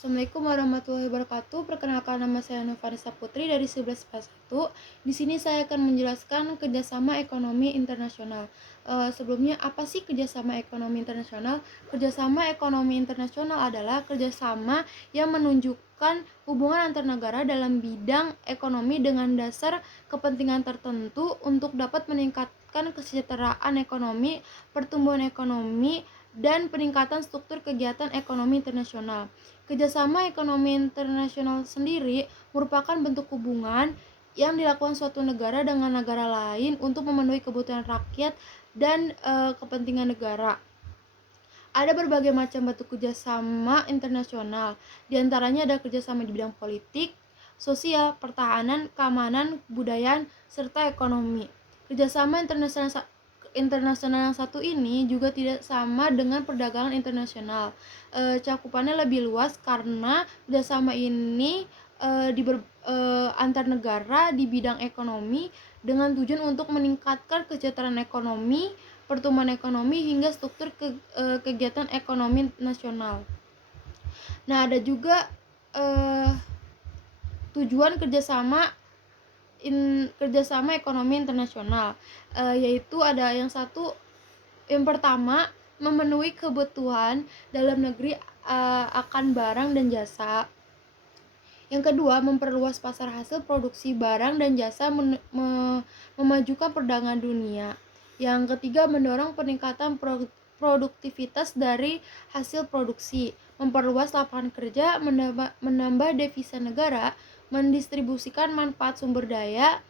Assalamualaikum warahmatullahi wabarakatuh. Perkenalkan, nama saya Novanisa Putri dari 11 Di sini saya akan menjelaskan kerjasama ekonomi internasional. Sebelumnya, apa sih kerjasama ekonomi internasional? Kerjasama ekonomi internasional adalah kerjasama yang menunjukkan hubungan antar negara dalam bidang ekonomi dengan dasar kepentingan tertentu untuk dapat meningkatkan kesejahteraan ekonomi, pertumbuhan ekonomi, dan peningkatan struktur kegiatan ekonomi internasional. Kerjasama ekonomi internasional sendiri merupakan bentuk hubungan yang dilakukan suatu negara dengan negara lain untuk memenuhi kebutuhan rakyat dan kepentingan negara. Ada berbagai macam bentuk kerjasama internasional, diantaranya ada kerjasama di bidang politik, sosial, pertahanan, keamanan, kebudayaan, serta ekonomi. Kerjasama internasional yang satu ini juga tidak sama dengan perdagangan internasional. Cakupannya lebih luas karena kerjasama ini antar negara di bidang ekonomi dengan tujuan untuk meningkatkan kesejahteraan ekonomi, pertumbuhan ekonomi, hingga struktur kegiatan ekonomi nasional. Nah, ada juga tujuan kerjasama ekonomi internasional, yaitu ada yang pertama, memenuhi kebutuhan dalam negeri akan barang dan jasa. Yang kedua, memperluas pasar hasil produksi barang dan jasa, memajukan perdagangan dunia. Yang ketiga, mendorong peningkatan produktivitas dari hasil produksi, memperluas lapangan kerja, menambah devisa negara, mendistribusikan manfaat sumber daya,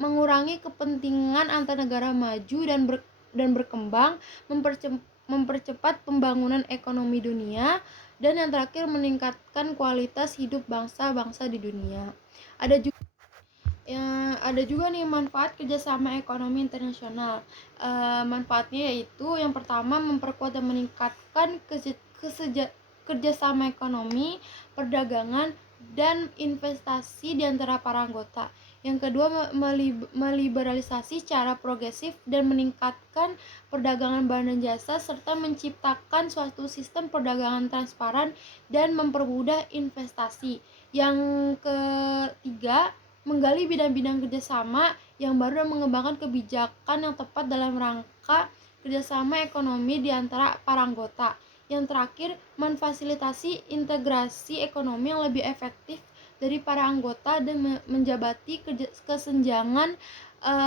mengurangi kepentingan antar negara maju dan berkembang, mempercepat pembangunan ekonomi dunia, dan yang terakhir, meningkatkan kualitas hidup bangsa-bangsa di dunia. Ada juga nih manfaat kerjasama ekonomi internasional. Manfaatnya yaitu yang pertama, memperkuat dan meningkatkan kerjasama ekonomi, perdagangan, dan investasi di antara para anggota. Yang kedua, meliberalisasi secara progresif dan meningkatkan perdagangan barang dan jasa, serta menciptakan suatu sistem perdagangan transparan dan mempermudah investasi. Yang ketiga, menggali bidang-bidang kerjasama yang baru dan mengembangkan kebijakan yang tepat dalam rangka kerjasama ekonomi di antara para anggota. Yang terakhir, memfasilitasi integrasi ekonomi yang lebih efektif dari para anggota dan menjabati kesenjangan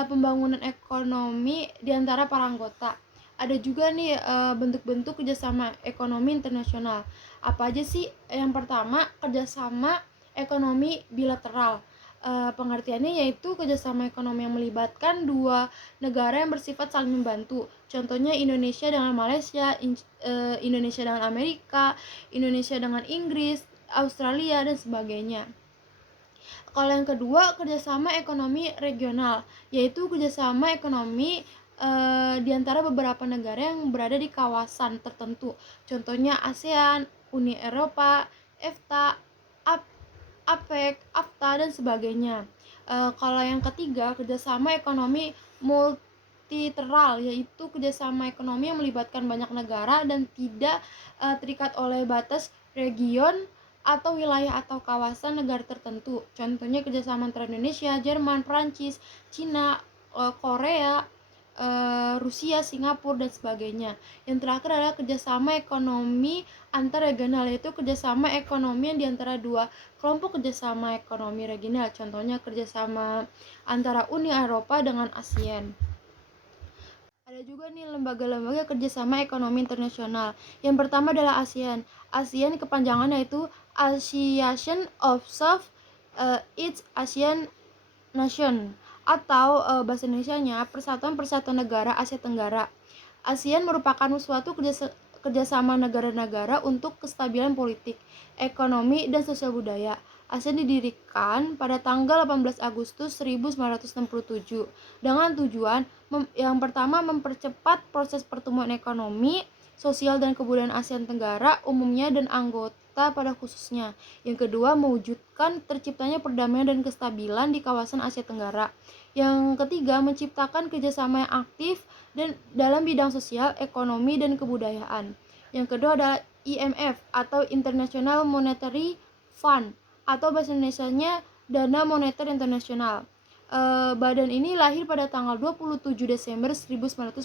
pembangunan ekonomi di antara para anggota. Ada juga nih bentuk-bentuk kerjasama ekonomi internasional. Apa aja sih? Yang pertama, kerjasama ekonomi bilateral. Pengertiannya yaitu kerjasama ekonomi yang melibatkan dua negara yang bersifat saling membantu. Contohnya Indonesia dengan Malaysia, Indonesia dengan Amerika, Indonesia dengan Inggris, Australia, dan sebagainya. Kalau yang kedua, kerjasama ekonomi regional, yaitu kerjasama ekonomi di antara beberapa negara yang berada di kawasan tertentu. Contohnya ASEAN, Uni Eropa, EFTA, APEC, AFTA, dan sebagainya. Kalau yang ketiga, kerjasama ekonomi multilateral, yaitu kerjasama ekonomi yang melibatkan banyak negara dan tidak terikat oleh batas region atau wilayah atau kawasan negara tertentu. Contohnya kerjasama antara Indonesia, Jerman, Prancis, Cina, Korea, Rusia, Singapura, dan sebagainya. Yang terakhir adalah kerjasama ekonomi antar regional, yaitu kerjasama ekonomi yang diantara dua kelompok kerjasama ekonomi regional. Contohnya kerjasama antara Uni Eropa dengan ASEAN. Ada juga nih lembaga-lembaga kerjasama ekonomi internasional. Yang pertama adalah ASEAN. ASEAN kepanjangannya itu Association of South East Asian Nation, atau bahasa Indonesianya Persatuan Negara Asia Tenggara. ASEAN merupakan suatu kerjasama negara-negara untuk kestabilan politik, ekonomi, dan sosial budaya. ASEAN didirikan pada tanggal 18 Agustus 1967 dengan tujuan yang pertama, mempercepat proses pertumbuhan ekonomi, sosial, dan kebudayaan ASEAN Tenggara umumnya dan anggota pada khususnya. Yang kedua, mewujudkan terciptanya perdamaian dan kestabilan di kawasan Asia Tenggara. Yang ketiga, menciptakan kerjasama yang aktif dan dalam bidang sosial, ekonomi, dan kebudayaan. Yang kedua adalah IMF atau International Monetary Fund, atau bahasa Indonesianya Dana Moneter Internasional. Badan ini lahir pada tanggal 27 Desember 1945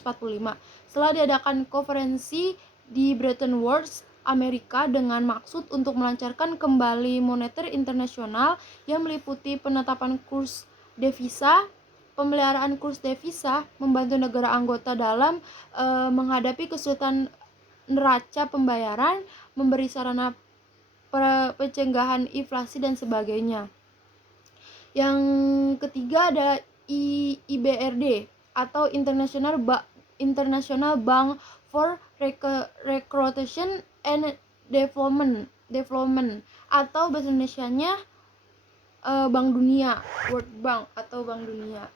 setelah diadakan konferensi di Bretton Woods, Amerika, dengan maksud untuk melancarkan kembali moneter internasional yang meliputi penetapan kurs devisa, pemeliharaan kurs devisa, membantu negara anggota dalam menghadapi kesulitan neraca pembayaran, memberi sarana pencegahan inflasi dan sebagainya. Yang ketiga ada IBRD atau International Bank for Reconstruction and Development atau bahasa Indonesianya Bank Dunia, World Bank atau Bank Dunia.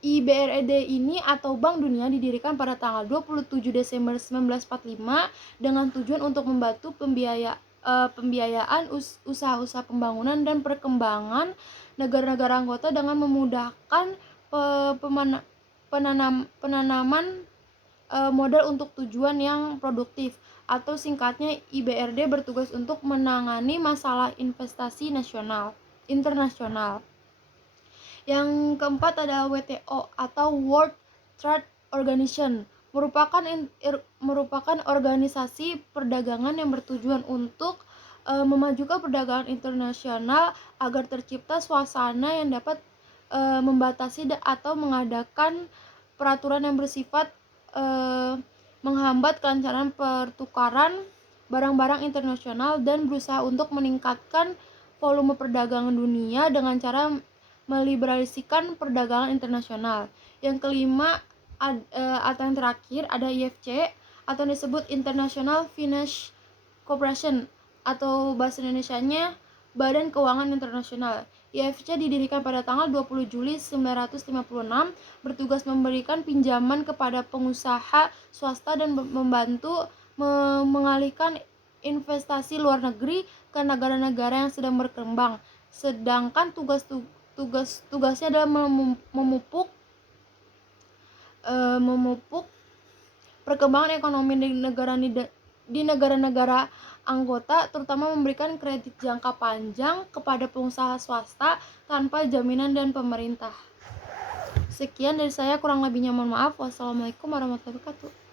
IBRD ini atau Bank Dunia didirikan pada tanggal 27 Desember 1945 dengan tujuan untuk membantu pembiayaan usaha-usaha pembangunan dan perkembangan negara-negara anggota dengan memudahkan penanaman modal untuk tujuan yang produktif, atau singkatnya IBRD bertugas untuk menangani masalah investasi internasional. Yang keempat adalah WTO atau World Trade Organization, merupakan organisasi perdagangan yang bertujuan untuk memajukan perdagangan internasional agar tercipta suasana yang dapat membatasi atau mengadakan peraturan yang bersifat menghambat kelancaran pertukaran barang-barang internasional dan berusaha untuk meningkatkan volume perdagangan dunia dengan cara meliberalisasikan perdagangan internasional. Yang kelima atau yang terakhir ada IFC atau disebut International Finance Corporation atau bahasa Indonesianya Badan Keuangan Internasional. IFC didirikan pada tanggal 20 Juli 1956, bertugas memberikan pinjaman kepada pengusaha swasta dan membantu mengalihkan investasi luar negeri ke negara-negara yang sedang berkembang. Sedangkan tugasnya adalah memupuk perkembangan ekonomi di negara-negara anggota, terutama memberikan kredit jangka panjang kepada pengusaha swasta tanpa jaminan dan pemerintah. Sekian dari saya, kurang lebihnya mohon maaf. Wassalamualaikum warahmatullahi wabarakatuh.